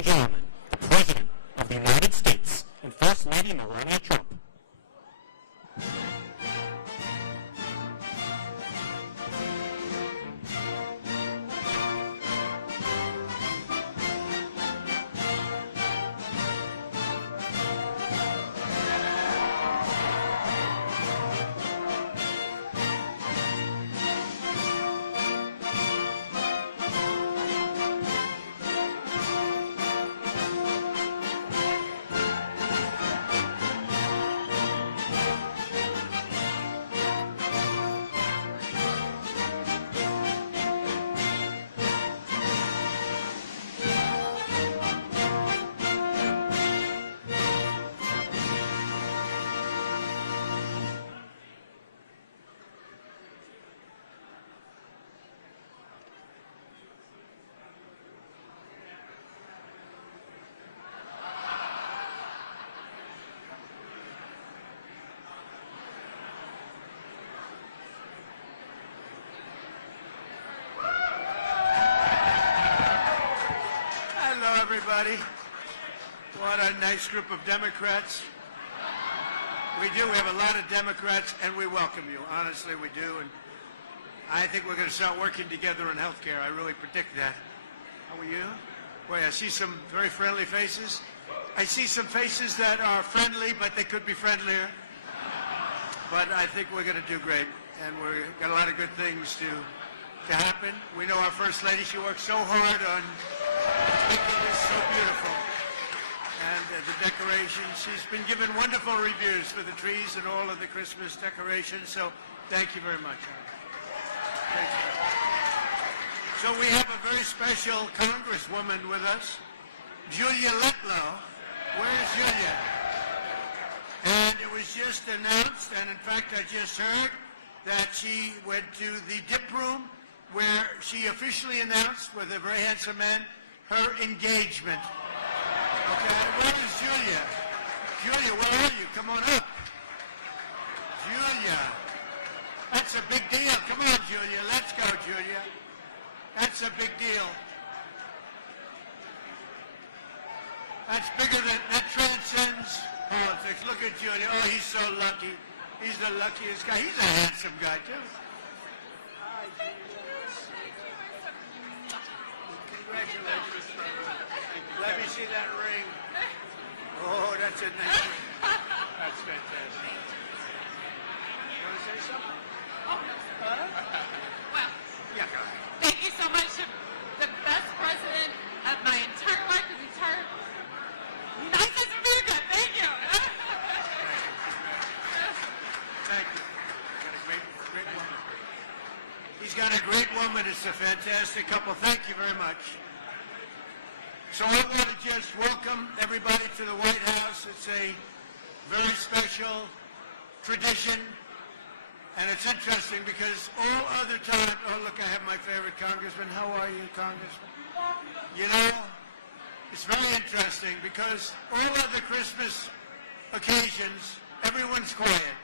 and gentlemen, the President of the United States and First Lady Melania Trump. Everybody. What a nice group of Democrats. We do. We have a lot of Democrats, and we welcome you. Honestly, we do. And I think we're going to start working together in health care. I really predict that. How are you? Boy, I see some very friendly faces. I see some faces that are friendly, but they could be friendlier. But I think we're going to do great, and we've got a lot of good things to happen. We know our First Lady, she works so hard on making this so beautiful. And the decorations, she's been given wonderful reviews for the trees and all of the Christmas decorations, so thank you very much. Thank you. So we have a very special Congresswoman with us, Julia Letlow. Where's Julia? And it was just announced, and in fact I just heard that she went to the dip room where she officially announced with a very handsome man her engagement. Okay, where is Julia? Julia, where are you? Come on up. Julia. That's a big deal. Come on, Julia. Let's go, Julia. That's a big deal. That's bigger than, that transcends politics. Look at Julia. Oh, he's so lucky. He's the luckiest guy. He's a handsome guy, too. Congratulations. Let me see that ring. Oh, that's a nice ring. That's fantastic. You want to say something? Oh, Huh? well, Yeah, go ahead. thank you so much. The best president of my entire life, his entire nicest America. Thank you. Thank you. Got a great woman. He's got a great woman. It's a fantastic couple. Thank you very much. So I want to just welcome everybody to the White House. It's a very special tradition, and it's interesting because all other times, oh look, I have my favorite congressman. How are you, Congressman? You know, it's very interesting because all other Christmas occasions, everyone's quiet.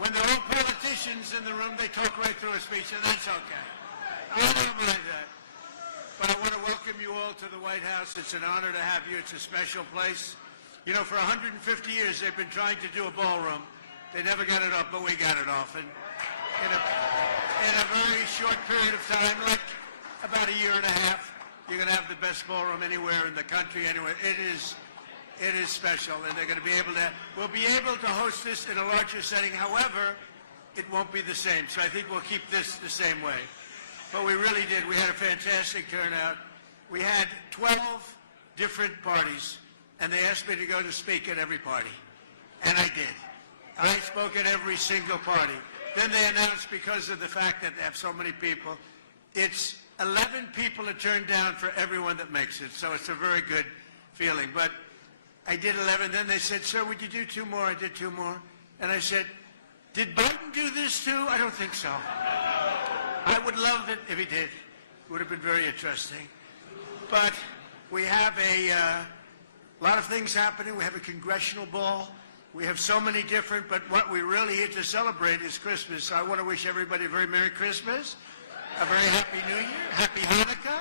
When there are politicians in the room, they talk right through a speech, and that's okay. I don't mind that. But I want to welcome you all to the White House. It's an honor to have you. It's a special place. You know, for 150 years, they've been trying to do a ballroom. They never got it up, but we got it off. And in a very short period of time, like about a year and a half, you're going to have the best ballroom anywhere in the country. Anywhere. It is special, and they're going to be able to, we'll be able to host this in a larger setting. However, it won't be the same. So I think we'll keep this the same way. But we really did. We had a fantastic turnout. We had 12 different parties, and they asked me to go to speak at every party. And I did. I spoke at every single party. Then they announced, because of the fact that they have so many people, it's 11 people to turn down for everyone that makes it. So it's a very good feeling. But I did 11. Then they said, sir, would you do 2 more? I did 2 more. And I said, did Biden do this too? I don't think so. I would love it if he did. It would have been very interesting. But we have a lot of things happening. We have a congressional ball. We have so many different, but what we're really here to celebrate is Christmas. So I want to wish everybody a very Merry Christmas, a very Happy New Year, Happy Hanukkah.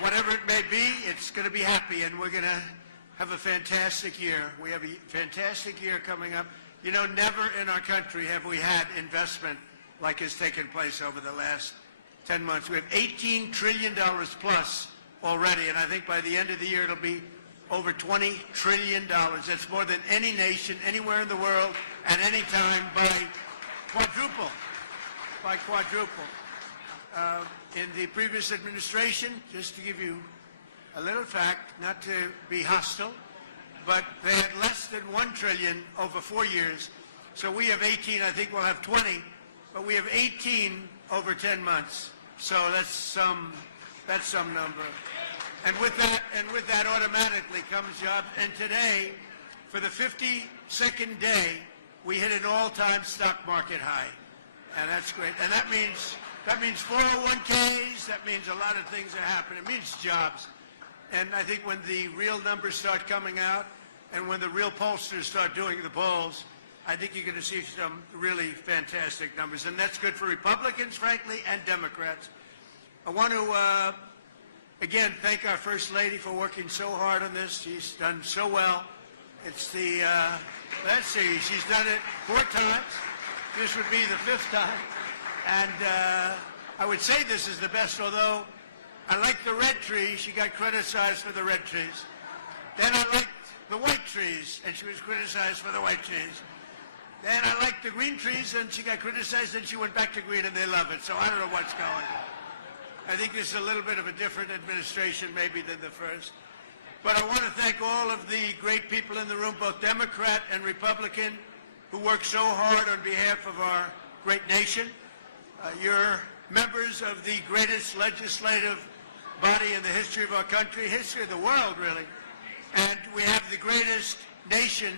whatever it may be, it's going to be happy, and we're going to have a fantastic year. We have a fantastic year coming up. You know, never in our country have we had investment like has taken place over the last 10 months. We have $18 trillion plus already, and I think by the end of the year it'll be over $20 trillion. That's more than any nation anywhere in the world at any time by quadruple. In the previous administration, just to give you a little fact, not to be hostile, but they had less than $1 trillion over 4 years. So we have 18, I think we'll have 20, but we have 18 over 10 months. So that's some number. And with that automatically comes jobs. And today, for the 52nd day, we hit an all-time stock market high. And that's great. And that means 401ks, that means a lot of things are happening. It means jobs. And I think when the real numbers start coming out and when the real pollsters start doing the polls, I think you're going to see some really fantastic numbers. And that's good for Republicans, frankly, and Democrats. I want to, again, thank our First Lady for working so hard on this. She's done so well. It's the, let's see, she's done it 4 times. This would be the 5th time. And I would say this is the best, although I like the red trees. She got criticized for the red trees. Then I liked the white trees, and she was criticized for the white trees. Then I liked the green trees, and she got criticized, and she went back to green, and they love it. So I don't know what's going on. I think this is a little bit of a different administration maybe than the first. But I want to thank all of the great people in the room, both Democrat and Republican, who work so hard on behalf of our great nation. You're members of the greatest legislative body in the history of our country, history of the world, really. And we have the greatest nation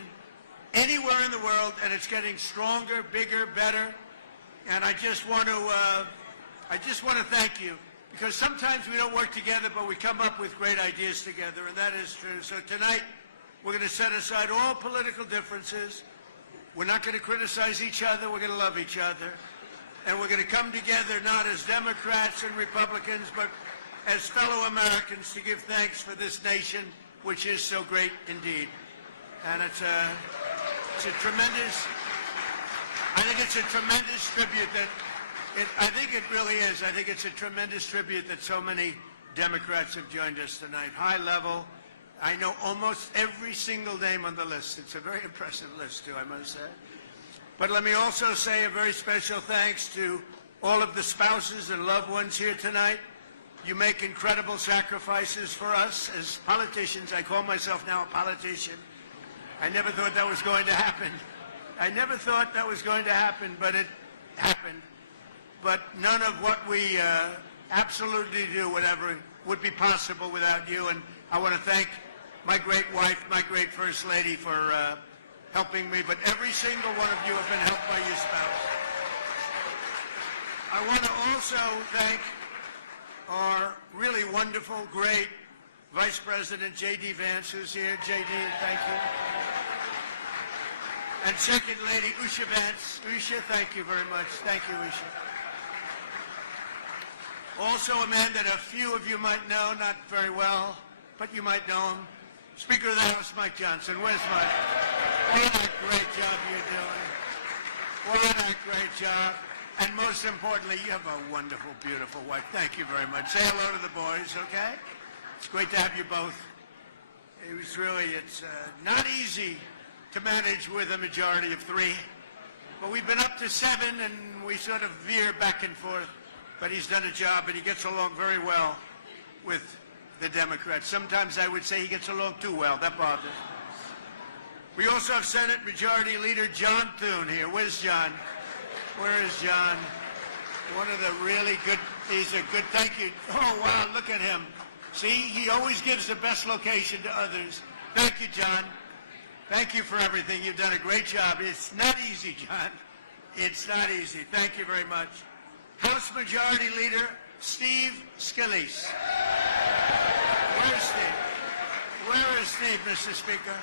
anywhere in the world, and it's getting stronger, bigger, better. And I just want to thank you, because sometimes we don't work together, but we come up with great ideas together, and that is true. So tonight, we're going to set aside all political differences. We're not going to criticize each other. We're going to love each other. And we're going to come together not as Democrats and Republicans, but as fellow Americans to give thanks for this nation, which is so great indeed. And it's a tremendous, I think it's a tremendous tribute that, I think it really is. I think it's a tremendous tribute that so many Democrats have joined us tonight. High level. I know almost every single name on the list. It's a very impressive list, too, I must say. But let me also say a very special thanks to all of the spouses and loved ones here tonight. You make incredible sacrifices for us as politicians. I call myself now a politician. I never thought that was going to happen. I never thought that was going to happen, but it happened. But none of what we absolutely do, whatever, would be possible without you. And I want to thank my great wife, my great First Lady for helping me, but every single one of you have been helped by your spouse. I want to also thank our really wonderful, great Vice President J.D. Vance, who's here. J.D., thank you. And Second Lady Usha Vance. Usha, thank you very much. Thank you, Usha. Also a man that a few of you might know, not very well, but you might know him. Speaker of the House, Mike Johnson. Where's Mike? What a great job you're doing. What a great job. And most importantly, you have a wonderful, beautiful wife. Thank you very much. Say hello to the boys, okay? It's great to have you both. It's not easy to manage with a majority of 3. But we've been up to 7, and we sort of veer back and forth. But he's done a job, and he gets along very well with the Democrats. Sometimes I would say he gets along too well. That bothers me. We also have Senate Majority Leader John Thune here. Where's John? Where is John? One of the really good, he's a good, thank you. Oh, wow, look at him. See, he always gives the best location to others. Thank you, John. Thank you for everything. You've done a great job. It's not easy, John. It's not easy. Thank you very much. House Majority Leader Steve Scalise. Where's Steve? Where is Steve, Mr. Speaker?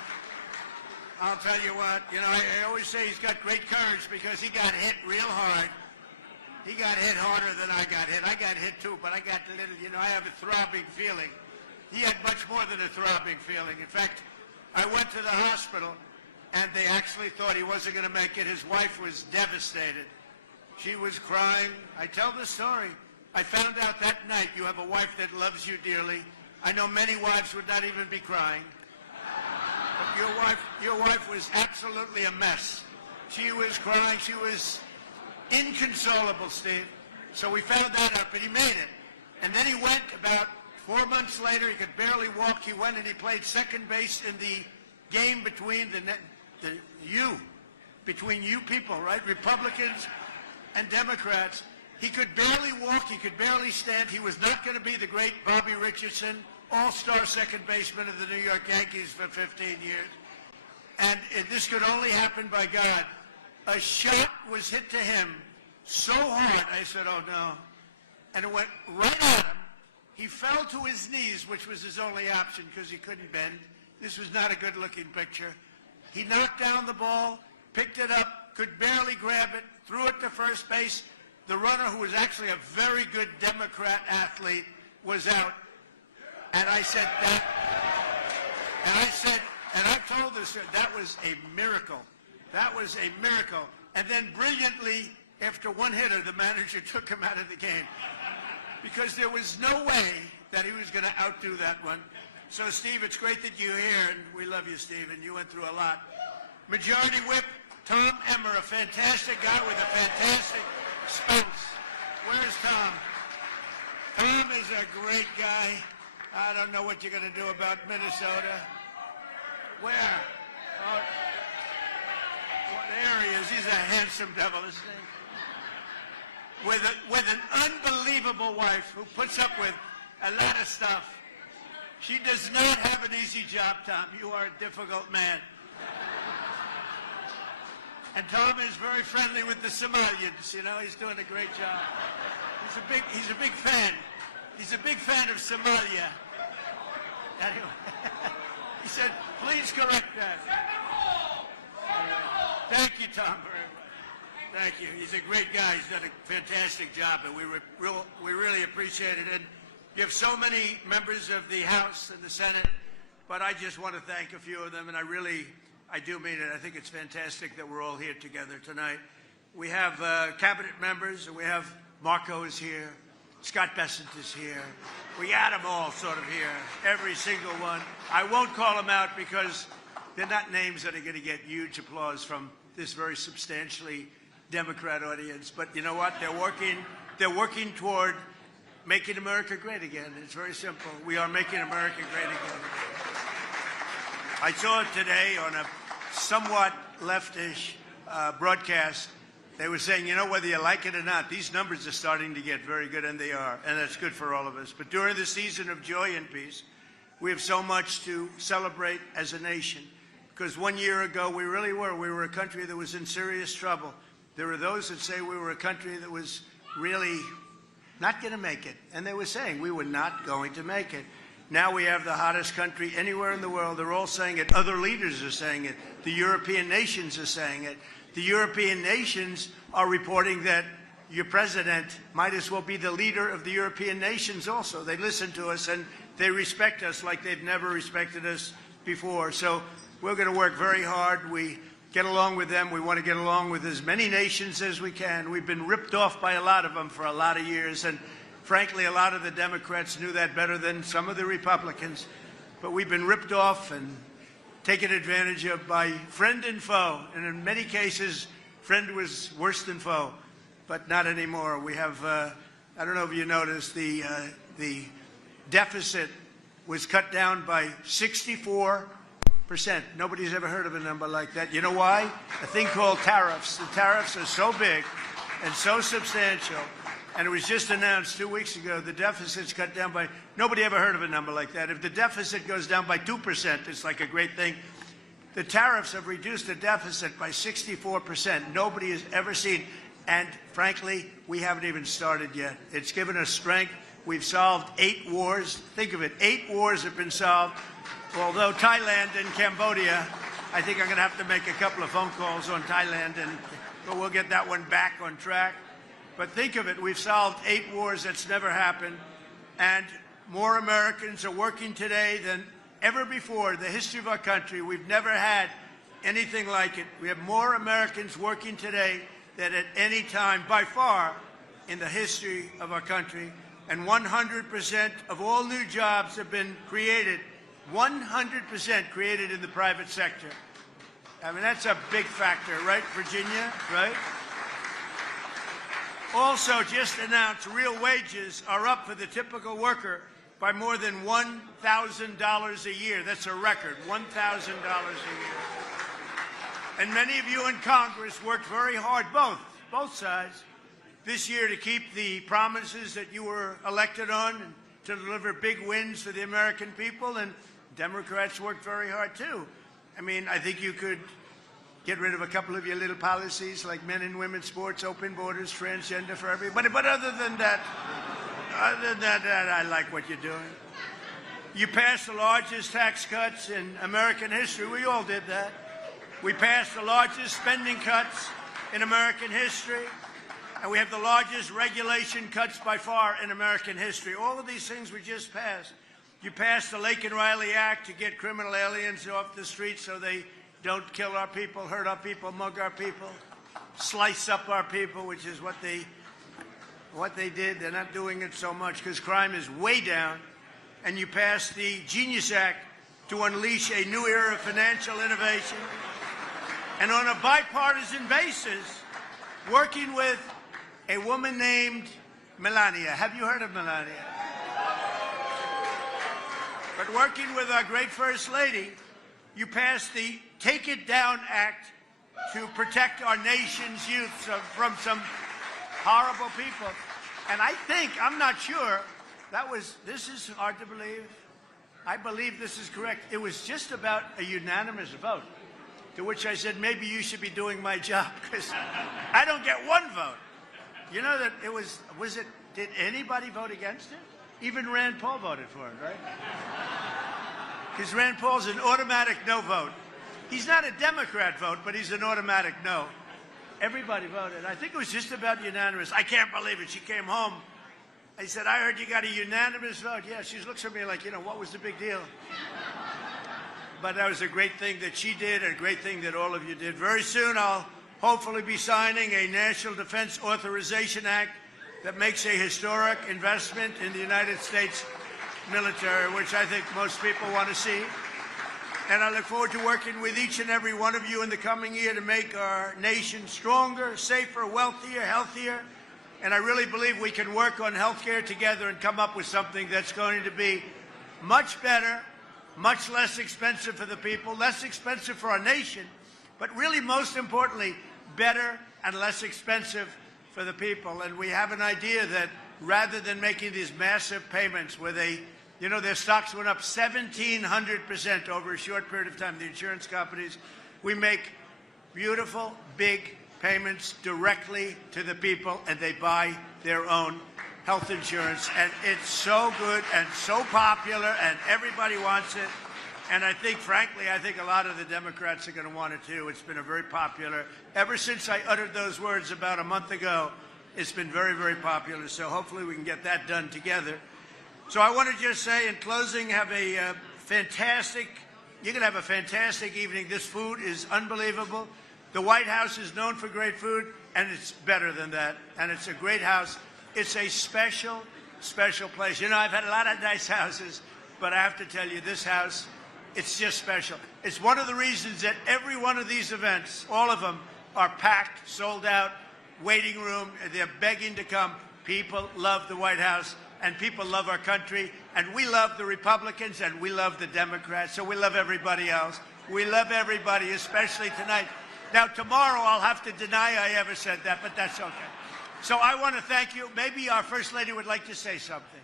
I'll tell you what, I always say he's got great courage because he got hit real hard. He got hit harder than I got hit. I got hit too, but I got a little, I have a throbbing feeling. He had much more than a throbbing feeling. In fact, I went to the hospital, and they actually thought he wasn't going to make it. His wife was devastated. She was crying. I tell the story. I found out that night you have a wife that loves you dearly. I know many wives would not even be crying. But your wife was absolutely a mess. She was crying. She was inconsolable, Steve. So we found that out, but he made it. And then he went about 4 months later. He could barely walk. He went and he played second base in the game between between you people, right? Republicans and Democrats. He could barely walk. He could barely stand. He was not going to be the great Bobby Richardson, all-star second baseman of the New York Yankees for 15 years. And this could only happen by God. A shot was hit to him so hard, I said, oh no. And it went right at him. He fell to his knees, which was his only option because he couldn't bend. This was not a good-looking picture. He knocked down the ball, picked it up, could barely grab it, threw it to first base. The runner, who was actually a very good Democrat athlete, was out. And I said that, and I told this, that was a miracle. That was a miracle. And then brilliantly, after one hitter, the manager took him out of the game. Because there was no way that he was going to outdo that one. So, Steve, it's great that you're here, and we love you, Steve, and you went through a lot. Majority Whip, Tom Emmer, a fantastic guy with a fantastic spouse. Where's Tom? Tom is a great guy. I don't know what you're going to do about Minnesota. Where? Oh, there he is. He's a handsome devil, isn't he? With an unbelievable wife who puts up with a lot of stuff. She does not have an easy job, Tom. You are a difficult man. And Tom is very friendly with the Somalians. He's doing a great job. He's a big fan. He's a big fan of Somalia. Anyway, he said, please correct that. Thank you, Tom, very much. Thank you. He's a great guy. He's done a fantastic job, and we really appreciate it. And you have so many members of the House and the Senate, but I just want to thank a few of them, and I do mean it. I think it's fantastic that we're all here together tonight. We have cabinet members, and we have Marco is here. Scott Bessent is here. We got them all sort of here, every single one. I won't call them out because they're not names that are going to get huge applause from this very substantially Democrat audience. But you know what? They're working toward making America great again. It's very simple. We are making America great again. I saw it today on a somewhat leftish broadcast. They were saying, whether you like it or not, these numbers are starting to get very good, and they are, and that's good for all of us. But during the season of joy and peace, we have so much to celebrate as a nation, because 1 year ago we really were. We were a country that was in serious trouble. There are those that say we were a country that was really not going to make it, and they were saying we were not going to make it. Now we have the hottest country anywhere in the world. They're all saying it. Other leaders are saying it. The European nations are saying it. The European nations are reporting that your president might as well be the leader of the European nations also. They listen to us and they respect us like they've never respected us before. So we're going to work very hard. We get along with them. We want to get along with as many nations as we can. We've been ripped off by a lot of them for a lot of years. And frankly, a lot of the Democrats knew that better than some of the Republicans. But we've been ripped off and taken advantage of by friend and foe. And in many cases, friend was worse than foe, but not anymore. We have, I don't know if you noticed, the deficit was cut down by 64%. Nobody's ever heard of a number like that. You know why? A thing called tariffs. The tariffs are so big and so substantial. And it was just announced 2 weeks ago, the deficit's cut down by, nobody ever heard of a number like that. If the deficit goes down by 2%, it's like a great thing. The tariffs have reduced the deficit by 64%. Nobody has ever seen. And frankly, we haven't even started yet. It's given us strength. We've solved 8 wars. Think of it, 8 wars have been solved. Although Thailand and Cambodia, I think I'm going to have to make a couple of phone calls on Thailand, but we'll get that one back on track. But think of it, we've solved 8 wars. That's never happened. And more Americans are working today than ever before in the history of our country. We've never had anything like it. We have more Americans working today than at any time, by far, in the history of our country. And 100% of all new jobs have been created, 100% created in the private sector. I mean, that's a big factor, right, Virginia, right? Also, just announced, real wages are up for the typical worker by more than $1,000 a year. That's a record, $1,000 a year. And many of you in Congress worked very hard, both sides, this year to keep the promises that you were elected on and to deliver big wins for the American people. And Democrats worked very hard, too. I mean, I think you could get rid of a couple of your little policies like men and women's sports, open borders, transgender for everybody. But other than that, I like what you're doing. You passed the largest tax cuts in American history. We all did that. We passed the largest spending cuts in American history. And we have the largest regulation cuts by far in American history. All of these things we just passed. You passed the Lake and Riley Act to get criminal aliens off the streets so they don't kill our people, hurt our people, mug our people, slice up our people, which is what they did. They're not doing it so much because crime is way down. And you passed the Genius Act to unleash a new era of financial innovation. And on a bipartisan basis, working with a woman named Melania. Have you heard of Melania? But working with our great First Lady, you passed the Take It Down Act to protect our nation's youth from some horrible people. And I think, I'm not sure, this is hard to believe. I believe this is correct. It was just about a unanimous vote, to which I said, maybe you should be doing my job, because I don't get one vote. You know that did anybody vote against it? Even Rand Paul voted for it, right? Because Rand Paul's an automatic no vote. He's not a Democrat vote, but he's an automatic no. Everybody voted. I think it was just about unanimous. I can't believe it. She came home. I said, I heard you got a unanimous vote. Yeah, she looks at me like, what was the big deal? But that was a great thing that she did, and a great thing that all of you did. Very soon I'll hopefully be signing a National Defense Authorization Act that makes a historic investment in the United States military, which I think most people want to see. And I look forward to working with each and every one of you in the coming year to make our nation stronger, safer, wealthier, healthier. And I really believe we can work on health care together and come up with something that's going to be much better, much less expensive for the people, less expensive for our nation, but really most importantly, better and less expensive for the people. And we have an idea that rather than making these massive payments where their stocks went up 1,700% over a short period of time, the insurance companies, we make beautiful, big payments directly to the people, and they buy their own health insurance. And it's so good and so popular, and everybody wants it. And I think, frankly, a lot of the Democrats are going to want it, too. It's been a very popular. Ever since I uttered those words about a month ago, it's been very, very popular. So hopefully we can get that done together. So I want to just say in closing, you're going to have a fantastic evening. This food is unbelievable. The White House is known for great food, and it's better than that. And it's a great house. It's a special, special place. I've had a lot of nice houses, but I have to tell you, this house, it's just special. It's one of the reasons that every one of these events, all of them, are packed, sold out, waiting room. They're begging to come. People love the White House, and people love our country, and we love the Republicans, and we love the Democrats, so we love everybody else. We love everybody, especially tonight. Now, tomorrow I'll have to deny I ever said that, but that's okay. So I want to thank you. Maybe our First Lady would like to say something.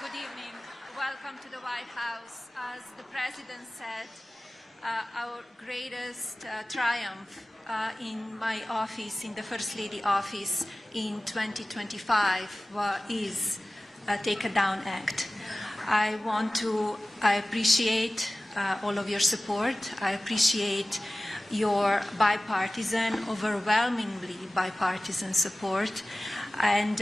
Good evening. Welcome to the White House. As the President said, our greatest triumph in my office, in the First Lady office in 2025 is Take It Down Act. I appreciate all of your support. I appreciate your bipartisan, overwhelmingly bipartisan support, and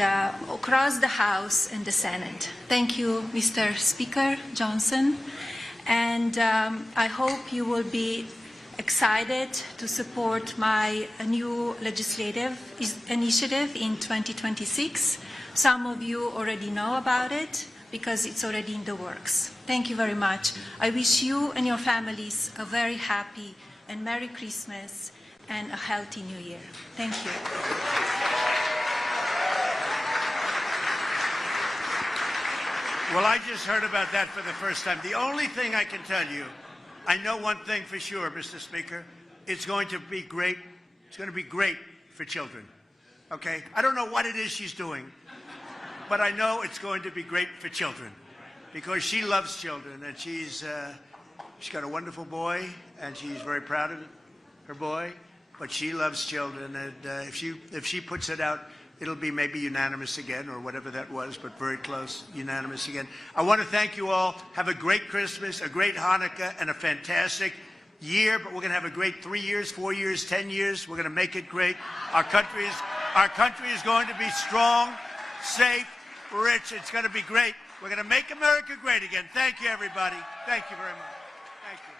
across the House and the Senate. Thank you, Mr. Speaker Johnson, and I hope you will be excited to support my new legislative initiative in 2026. Some of you already know about it because it's already in the works. Thank you very much. I wish you and your families a very happy and Merry Christmas and a healthy New Year. Thank you. Well, I just heard about that for the first time. The only thing I can tell you, I know one thing for sure, Mr. Speaker, it's going to be great. It's going to be great for children. Okay? I don't know what it is she's doing, but I know it's going to be great for children because she loves children, and she's got a wonderful boy, and she's very proud of her boy, but she loves children, and if she puts it out, it'll be maybe unanimous again or whatever that was, but very close, unanimous again. I want to thank you all. Have a great Christmas, a great Hanukkah, and a fantastic year, but we're going to have a great 3 years, 4 years, 10 years. We're going to make it great. Our country is going to be strong, safe, rich. It's going to be great. We're going to make America great again. Thank you, everybody. Thank you very much. Thank you.